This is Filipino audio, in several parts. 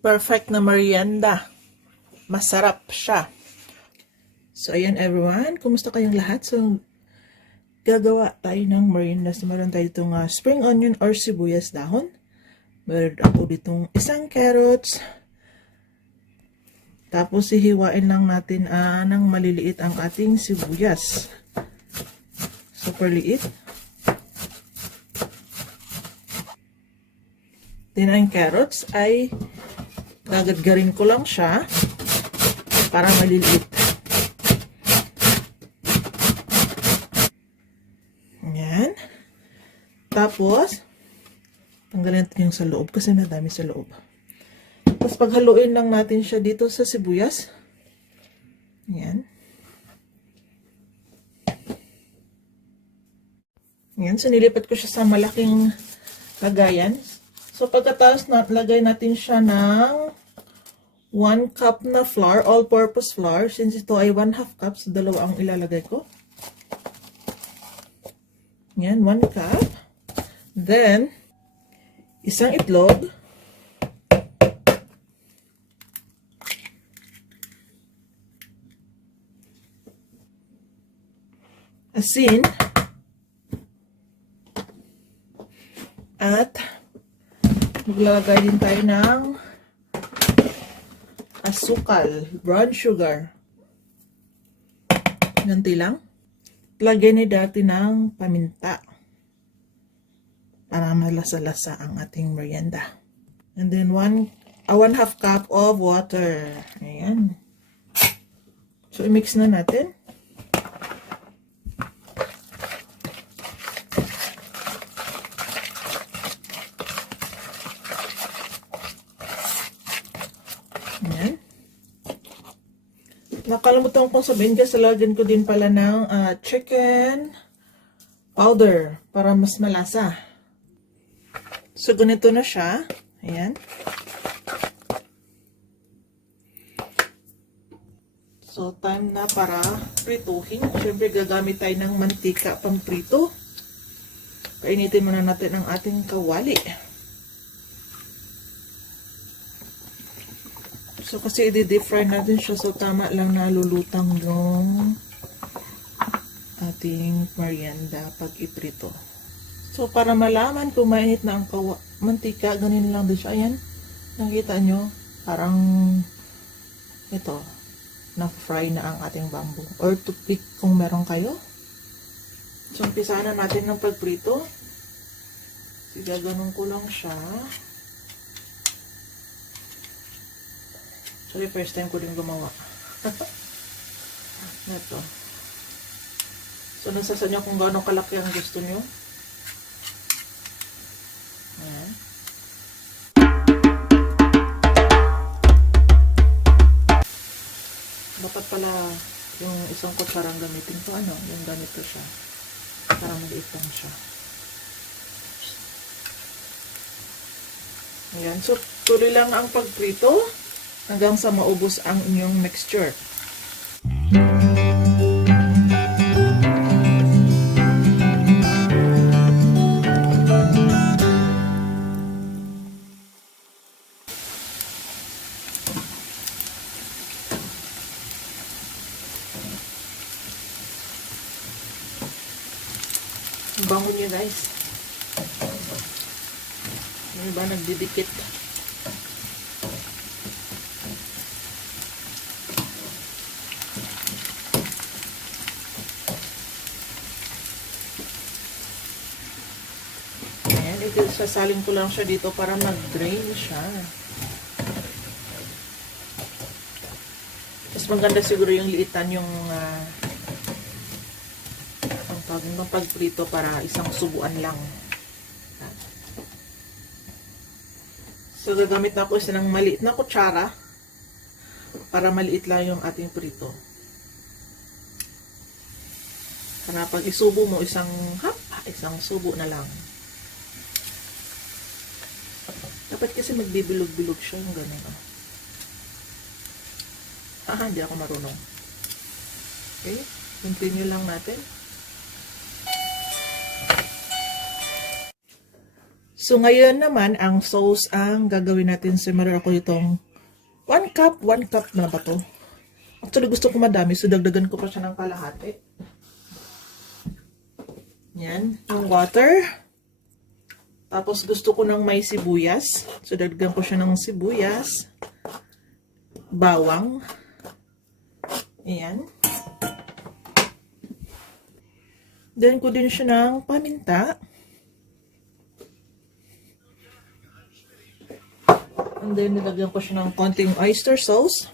perfect na merienda. Masarap siya. So, ayan everyone. Kumusta kayong lahat? So, gagawa tayo ng merienda. So, meron tayo itong ah, spring onion or sibuyas dahon. Meron ako ditong isang carrots. Tapos, hihiwain lang natin ah, ng maliliit ang ating sibuyas. Super liit. Then, ang carrots ay gagadgarin ko lang siya para maliliit. Yan. Tapos, tanggalin natin yung sa loob kasi madami sa loob. Tapos paghaluin lang natin siya dito sa sibuyas. Yan. Yan, so nilipat ko siya sa malaking lagayan. So pagkatapos na, lagay natin siya ng 1 cup na flour, all-purpose flour. Since ito ay 1 half cup, so dalawa ang ilalagay ko. Yan, 1 cup. Then, isang itlog. Asin. At, maglalagay din tayo ng asukal, brown sugar. Ganti lang. Lagyan ni dati ng paminta para malasa-lasa ang ating merienda. And then one, a one half cup of water. Ayan. So, i-mix na natin. Ayan. Nakalimutan kong sabihin kasi lagyan ko din pala ng ah, chicken powder para mas malasa. So, ganito na siya. Ayan. So, time na para prituhin. Siyempre, gagamit tayo ng mantika pang prito. Kainitin muna natin ang ating kawali. So, kasi i-deep fry natin siya. So, tama lang nalulutang yung ating merienda pag iprito. So, para malaman kung mainit na ang mantika, ganun lang din siya. Ayan, nakita nyo, parang ito, na-fry na ang ating bamboo. Or toothpick kung meron kayo. So, umpisa na natin ng pagprito. So, gaganon ko lang siya. Sorry, first time ko din gumawa. Ito. So, nasasa niyo kung gaano kalaki ang gusto niyo. Ayan. Dapat pala yung isang kutsarang gamitin ko, ano, yung ganito siya. Para maliit lang siya. Ayan. So, tuloy lang ang pagprito hanggang sa maubos ang inyong mixture. Ang Bango niyo guys. Yung iba nagdidikit. Ayan, ito, sasalin ko lang siya dito para mag-drain siya. Mas maganda siguro yung liitan yung ah, ang tawag ng pagprito para isang subuan lang. So, gagamit ako isa ng maliit na kutsara para maliit lang yung ating prito. Para pag isubo mo isang hap, isang subo na lang. Dapat kasi magbibilog-bilog siya yung ganun. ah. Hindi ako marunong. Okay, continue lang natin. So, ngayon naman, ang sauce ang gagawin natin. Meron ako itong 1 cup, 1 cup na ba to? Actually, gusto ko madami. So, dagdagan ko pa siya ng kalahati. Yan. Yung water. Tapos, gusto ko ng may sibuyas. So, dagdagan ko siya ng sibuyas. Bawang. Ayan. Then, ko din siya ng paminta. And then, nilagyan ko siya ng konting oyster sauce.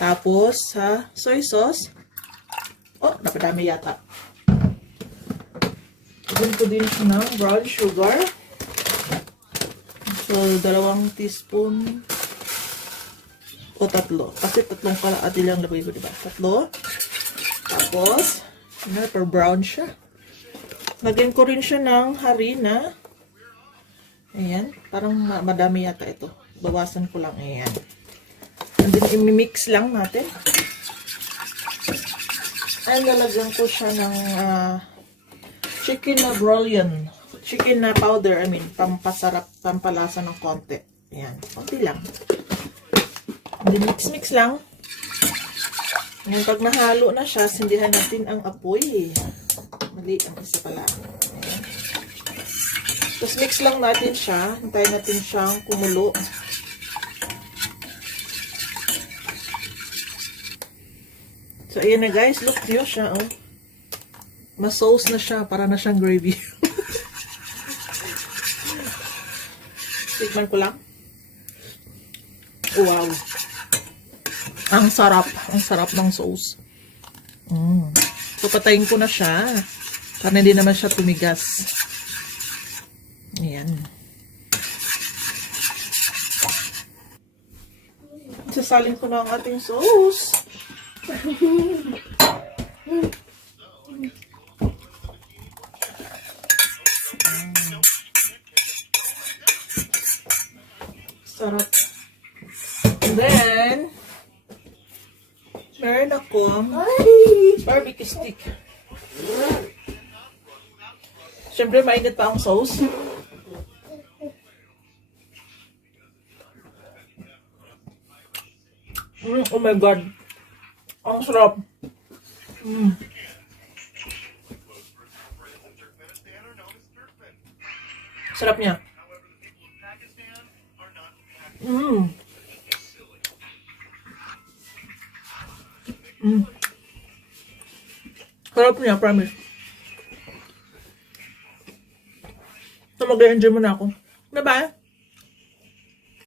Tapos, sa soy sauce. Napadami yata. Ko din siya ng brown sugar. So, dalawang teaspoon o tatlo. Kasi tatlong kalahati lang lagay ko, diba? Tatlo. Tapos, ano, per brown siya. Lagyan ko rin siya ng harina. Ayan. Parang ma- madami yata ito. Bawasan ko lang. Ayan. And then, imimix lang natin. Ay, lalagyan ko siya ng ah, chicken na brouillon. Chicken na powder, I mean, pampasarap, pampalasa ng konti. Ayan. Konti lang. Mix-mix lang. Ngayon, pag nahalo na siya, sindihan natin ang apoy. Mali, ang isa pala. Ayan. Tapos mix lang natin siya. Hintayin natin siyang kumulo. So, ayan na guys. Look nyo siya, oh. Mas-sauce na siya. Para na siyang gravy. Tikman ko lang. Wow. Ang sarap. Ang sarap ng sauce. Mm. So, patayin ko na siya. Para hindi naman siya tumigas. Ayan. Sasalin ko na ang ating sauce. Sarap. And then, meron akong barbecue stick. Siyempre, mainit pa ang sauce. Mm, oh my God. Ang sarap. Mm. Sarap niya. Mm. Mm. Sarap niya, promise. So, mag-enjoy muna ako. Bye-bye.